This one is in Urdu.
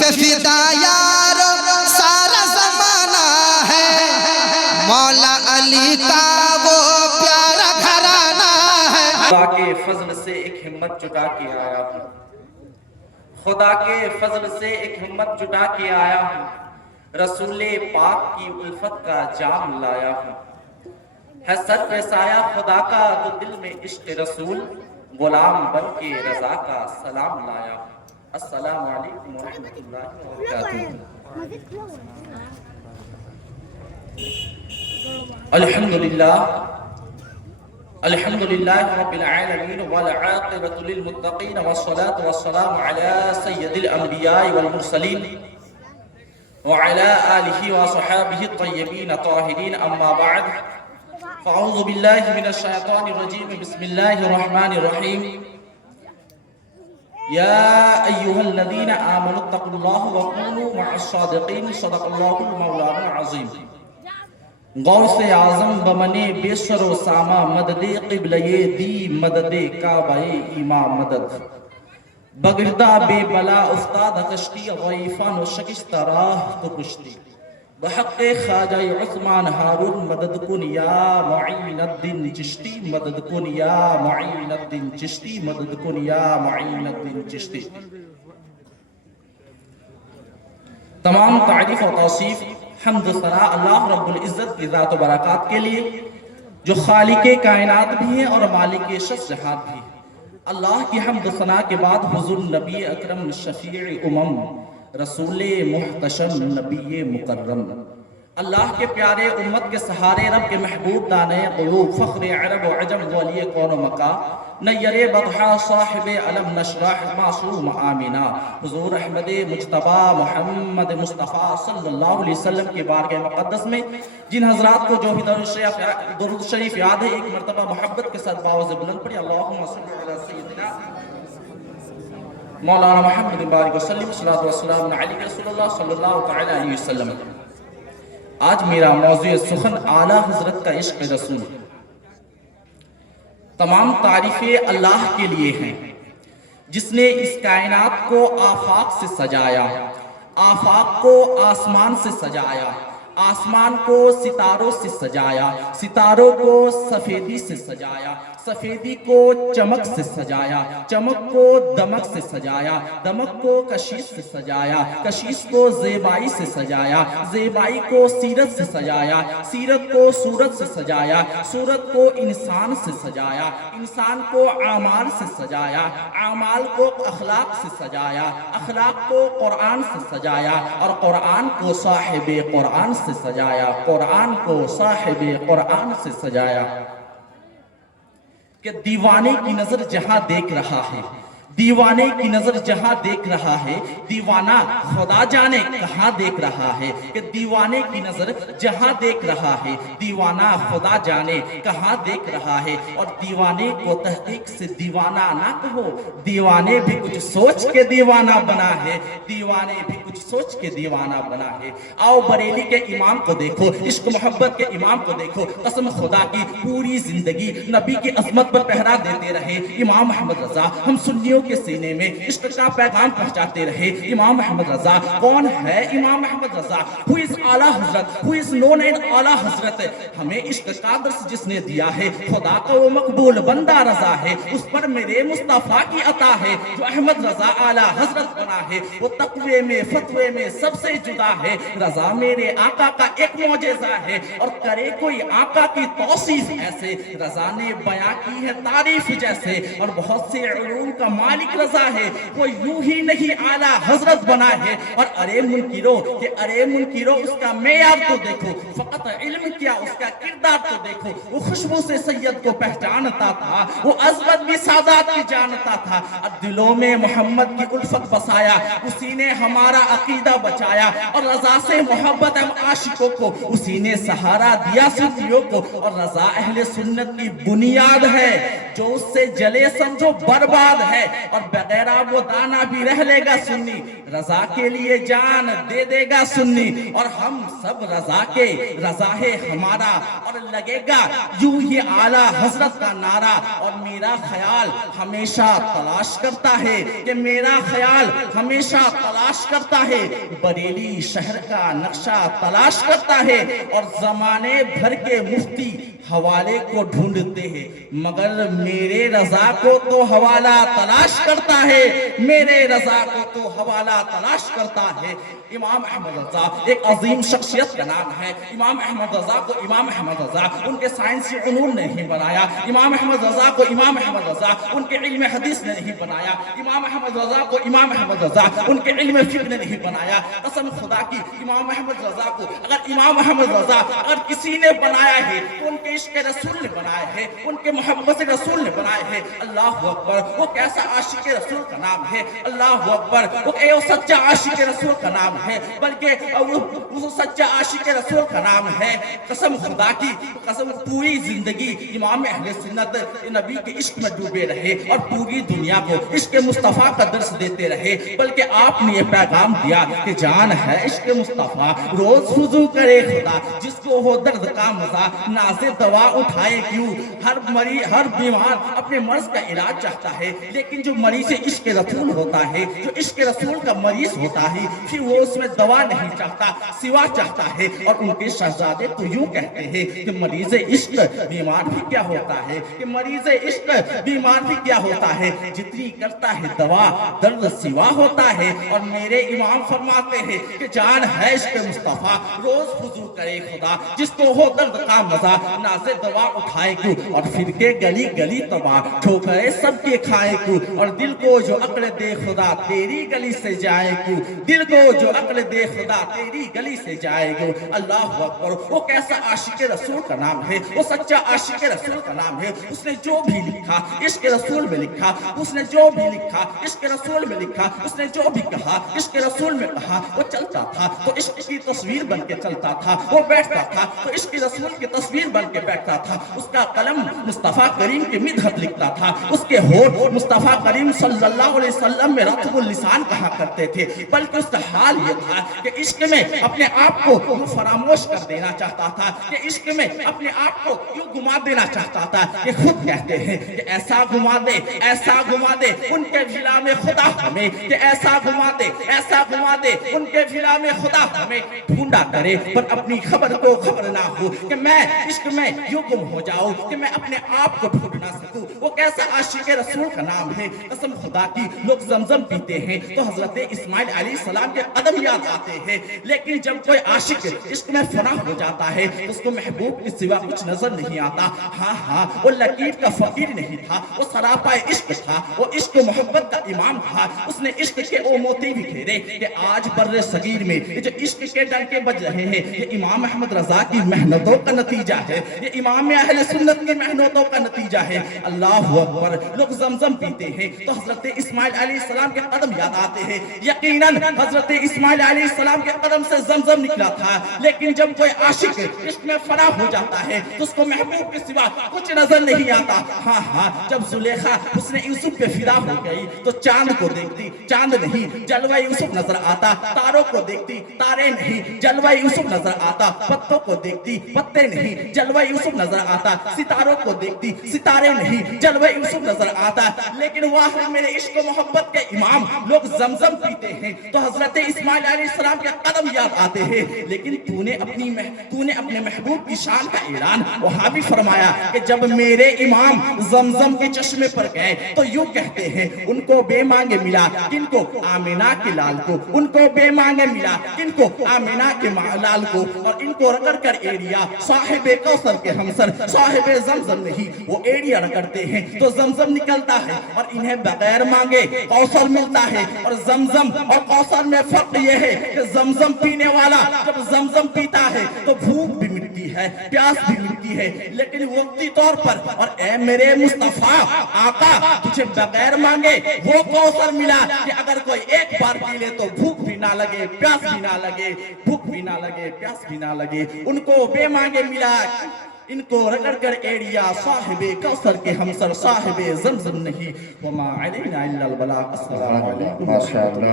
پہ فدا یارو سارا زمانہ ہے، مولا علی کا وہ پیارا گھرانہ ہے۔ خدا کے فضل سے ایک ہمت جٹا کے آیا ہوں، خدا کے فضل سے ایک ہمت جٹا کے آیا ہوں، رسول پاک کی الفت کا جام لایا ہوں۔ ہے سر پہ سایہ خدا کا تو دل میں عشق رسول، غلام بن کے رضا کا سلام لایا ہوں۔ السلام علیکم ورحمۃ اللہ وبرکاتہ۔ الحمدللہ الحمدللہ رب العالمین والعاقبۃ للمتقین والصلاة والسلام علی سید الانبیاء والمرسلین وعلی آلہ وصحابہ الطیبین الطاہرین، اما بعد فاعوذ باللہ من الشیطان الرجیم، بسم اللہ الرحمن الرحیم۔ یا ایہا الذین آمنوا اتقوا اللہ وکونوا مع الصادقین، صدق اللہ مولانا العظیم۔ غوث اعظم بمن بے سر و سامہ، مدد قبلہ دی مدد کعبہ ایما مدد، بگردہ بے بلا افتاد کشتی، غیفان و شکست راہ تو کشتی، بحق خواجہ عثمان ہارون مدد کن یا معین الدین چشتی، مدد کن یا معین الدین چشتی، مدد کن یا معین الدین چشتی۔ تمام تعریف و توصیف حمد و ثنا اللہ رب العزت کی ذات و برکات کے لیے، جو خالق کائنات بھی ہیں اور مالک شش جہات بھی۔ اللہ کی حمد و ثنا کے بعد حضور نبی اکرم شفیع امم، رسول محتشم نبی مکرم، اللہ کے پیارے امت کے سہارے، رب کے محبوب دانے قلوب، فخر عرب و عجم، ولی کون و مکہ، نیر بطحا صاحب علم نشرح، معصوم آمینہ، حضور احمد مجتبی محمد مصطفیٰ صلی اللہ علیہ وسلم کے بارگاہ مقدس میں جن حضرات کو جو بھی درود شریف یاد ہے، ایک مرتبہ محبت کے ساتھ باوز بلند پڑھی، اللہم صلی علی سیدنا مولانا محمد بارک وسلم، صلاۃ والسلام علیہ رسول اللہ صلی اللہ تعالی علیہ وسلم۔ آج میرا موضوع سخن اعلیٰ حضرت کا عشق رسول۔ تمام تعریفیں اللہ کے لیے ہیں جس نے اس کائنات کو آفاق سے سجایا، آفاق کو آسمان سے سجایا، آسمان کو ستاروں سے سجایا، ستاروں کو سفیدی سے سجایا، سفیدی کو چمک سے سجایا، چمک کو دمک سے سجایا، دمک کو کشش سے سجایا، کشش کو زیبائی سے سجایا، زیبائی کو سیرت سے سجایا، سیرت کو صورت سے سجایا، صورت کو انسان سے سجایا، انسان کو اعمال سے سجایا، اعمال کو اخلاق سے سجایا، اخلاق کو قرآن سے سجایا، اور قرآن کو صاحب قرآن سے سجایا، قرآن کو صاحب قرآن سے سجایا۔ کہ دیوانے کی نظر جہاں دیکھ رہا ہے، دیوانے کی نظر جہاں دیکھ رہا ہے، دیوانہ خدا جانے کہاں دیکھ رہا ہے۔ کہ دیوانے کی نظر جہاں دیکھ رہا ہے، دیوانہ خدا جانے کہاں دیکھ رہا ہے۔ اور دیوانے کو تحقیق سے دیوانہ نہ کہو، دیوانے بھی کچھ سوچ کے دیوانہ بنا ہے، دیوانے بھی کچھ سوچ کے دیوانہ بنا ہے۔ آؤ بریلی کے امام کو دیکھو، عشق محبت کے امام کو دیکھو، قسم خدا کی پوری زندگی نبی کی عظمت پر پہرا دیتے رہے امام احمد رضا، ہم سنیوں کے سینے میں عشق کا پیغام پہنچاتے رہے امام احمد رضا۔ کون ہے امام احمد رضا؟ Who is اعلیٰ حضرت؟ Who is known as اعلیٰ حضرت؟ ہمیں عشق کا درس جس نے دیا ہے، خدا کا وہ مقبول بندہ رضا ہے، اس پر میرے مصطفیٰ کی عطا ہے۔ جو احمد رضا اعلیٰ حضرت بنا ہے، وہ تقوی میں فتوے میں سب سے جدا ہے۔ رضا میرے آقا کا ایک معجزہ ہے، اور کرے کوئی آقا کی توصیف ایسے، رضا نے بیاں کی ہے تعریف جیسے، اور بہت سے علوم کا مالک رضا ہے، وہ یوں ہی نہیں اعلیٰ حضرت بنا ہے۔ اور ارے منکرو کہ ارے منکرو، اس کا معیار تو دیکھو، فقط علم کیا اس کا کردار تو دیکھو۔ وہ خوشبو سے سید کو پہچانتا تھا، وہ عظمت بھی سادات کی جانتا تھا، اور دلوں میں محمد کی الفت بسایا، اسی نے ہمارا عقیدہ بچایا۔ اور رضا سے محبت ہم عاشقوں کو، اسی نے سہارا دیا صوفیوں کو۔ اور رضا اہل سنت کی بنیاد ہے، جو اس سے جلے سمجھو برباد ہے۔ اور بغیر وہ دانا بھی رہ لے گا سنی، رضا کے لیے جان دے دے گا سنی، اور ہم سب رضا کے رضا ہے ہمارا، اور لگے گا یوں ہی اعلیٰ حضرت کا نعرہ، اور میرا خیال ہمیشہ تلاش کرتا ہے، کہ میرا خیال ہمیشہ تلاش کرتا ہے، بریلی شہر کا نقشہ تلاش کرتا ہے، اور زمانے بھر کے مفتی حوالے کو ڈھونڈتے ہیں، مگر میرے رضا کو تو حوالہ تلاش کرتا ہے، میرے رضا کو تو حوالہ تلاش کرتا ہے۔ امام احمد رضا ایک عظیم شخصیت کا نام ہے۔ امام احمد رضا کو امام احمد رضا ان کے سائنسی علوم نے نہیں بنایا، امام احمد رضا کو امام احمد رضا ان کے علم حدیث نے نہیں بنایا، امام احمد رضا کو امام احمد رضا ان کے علم فقہ نے نہیں بنایا۔ قسم خدا کی امام احمد رضا کو اگر امام احمد رضا اگر کسی نے بنایا ہے تو ان کے عشق رسول نے بنایا ہے، ان کے محبت رسول نے بنایا ہے۔ اللہ اکبر، وہ کیسا عاشق رسول کا نام ہے، اللہ اکبر، وہ سچا عاشق رسول کا نام ہے، بلکہ وہ سچا عاشق رسول کا نام ہے۔ قسم خدا کی قسم، پوری زندگی امام اہل سنت نبی کے عشق میں ڈوبے رہے اور پوری دنیا کو عشق مصطفیٰ کا درس دیتے رہے، بلکہ آپ نے یہ پیغام دیا کہ جان ہے عشق مصطفیٰ، روز وضو کرے خدا، جس کو ہو درد کا مزہ ناز دوا اٹھائے کیوں۔ ہر بیمار اپنے مرض کا علاج چاہتا ہے، لیکن جو مریض عشق رسول ہوتا ہے، جو عشق رسول کا مریض ہوتا ہے، پھر وہ اس میں دوا نہیں چاہتا، سوا چاہتا ہے۔ اور ان کے شہزادے تو یوں کہتے ہیں کہ مریض عشق بیمار بھی کیا ہوتا ہے، کہ مریض عشق بیمار بھی کیا ہوتا ہے، جتنی کرتا ہے دوا درد سوا ہوتا ہے۔ اور میرے امام فرماتے ہیں کہ جان ہے عشق مصطفیٰ، روز وضو کرے خدا، جس کو ہو درد کا مزہ ناز دوا اٹھائے کیوں۔ اور پھر کے گلی گلی تباہ ٹھوکرے سب کے کھائے کیوں، اور دل کو جو عقل دے خدا تیری گلی سے جائے کیوں، دل کو جو عقل دے خدا تیری گلی سے جائے کیوں۔ اللہ اکبر، وہ کیسا عاشق رسول کا نام ہے، وہ سچا عاشق رسول کا نام ہے۔ اس نے جو بھی لکھا عشق رسول میں لکھا، اس نے جو بھی لکھا عشق رسول میں لکھا، اس نے جو بھی کہا عشق رسول میں کہا۔ وہ چلتا تھا تو عشق کی تصویر بن کے چلتا تھا، وہ بیٹھتا تھا تو عشق رسول کی تصویر بن کے بیٹھتا تھا۔ اس کا قلم مصطفیٰ کریم کی مدحت لکھتا تھا، اس کے ہونٹ مصطفیٰ کریم صلی اللہ علیہ وسلم میں رطب اللسان کہا کرتے تھے، بلکہ اس کا حال یہ تھا کہ عشق میں اپنے آپ کو یوں فراموش کر دینا چاہتا تھا، کہ عشق میں اپنے آپ کو یوں گما دینا چاہتا تھا، کہ خود کہتے ہیں کہ ایسا گما دے، ایسا گما دے ان کے بھلا میں خدا ہمیں، کہ ایسا گما دے، ایسا گما دے ان کے بھلا میں خدا ہمیں، ڈھونڈا کرے پر اپنی خبر کو خبر نہ ہو، کہ میں عشق میں یوں گم ہو جاؤں کہ میں اپنے آپ کو ڈھونڈ نہ سکوں۔ وہ کیسا عاشق رسول کا نام ہے۔ قسم خدا کی لوگ زمزم پیتے ہیں تو حضرت اسماعیل علیہ السلام کے قدم یاد آتے ہیں، لیکن جب کوئی عاشق عشق میں فنا ہو جاتا ہے اس کو محبوب کے سوا کچھ نظر نہیں آتا۔ ہاں وہ لکیر کا فقیر نہیں تھا، وہ سراپا عشق تھا، وہ عشق محبت کا امام تھا۔ اس نے عشق کے وہ موتی بھی گھیرے کہ آج بر صغیر میں یہ جو عشق کے ڈنکے بج رہے ہیں، یہ امام احمد رضا کی محنتوں کا نتیجہ ہے، یہ امام اہل سنت کی محنتوں کا نتیجہ ہے۔ اللہ اکبر، لوگ زمزم پیتے ہیں تو حضرت اسماعیل علیہ السلام کے قدم یاد آتے ہیں۔ یقیناً حضرت اسماعیل علیہ السلام کے قدم سے زمزم نکلا تھا، لیکن جب کوئی عاشق عشق میں فنا ہو جاتا ہے تو اس کو محبوب کے سوا کچھ نظر نہیں آتا۔ ہاں جب زلیخا حسن یوسف پہ فدا ہو گئی تو چاند کو دیکھتی، چاند نہیں جلوہ یوسف نظر آتا، تاروں کو دیکھتی، تارے نہیں جلوہ یوسف نظر آتا، پتوں کو دیکھتی، پتے نہیں جلوہ یوسف نظر آتا، ستاروں کو دیکھتی، ستارے نہیں جلوہ یوسف نظر آتا۔ لیکن واہ میرے عشق و محبت کے امام، لوگ زمزم پیتے ہیں تو حضرت اسماعیل علیہ السلام کے قدم یاد آتے ہیں، لیکن تو نے اپنے محبوب کی شان کا اعلان وہاں بھی فرمایا کہ جب میرے امام زمزم کے چشمے پر گئے تو یوں کہتے ہیں ان کو بے مانگے ملا، کن کو آمینہ کے لال کو، ان کو بے مانگے ملا کن کو آمینہ کے لال کو، اور ان کو رگڑ کر ایڑیا صاحب کوثر کے ہمسر صاحب زمزم نہیں، وہ ایڑیا رگڑتے ہیں تو زمزم نکلتا ہے، اور انہیں بغیر مانگے کوثر ملتا ہے۔ اور زمزم اور کوثر میں فرق یہ ہے کہ زمزم پینے والا جب زمزم پیتا ہے تو بھوک بھی مٹتی ہے، پیاس بھی مٹتی ہے، لیکن وقتی طور پر، اور اے میرے مصطفیٰ آقا تجھے بغیر مانگے وہ کوثر ملا کہ اگر کوئی ایک بار پی لے تو بھوک بھی نہ لگے، پیاس بھی نہ لگے، بھوک بھی نہ لگے، پیاس بھی نہ لگے، ان کو بے مانگے ملا۔ ان کو رگڑ کر ایڑیا صاحب کوثر کے ہمسر صاحب زمزم نہیں وما علینا الا البلاغ. السلام علیکم. ماشاء اللہ.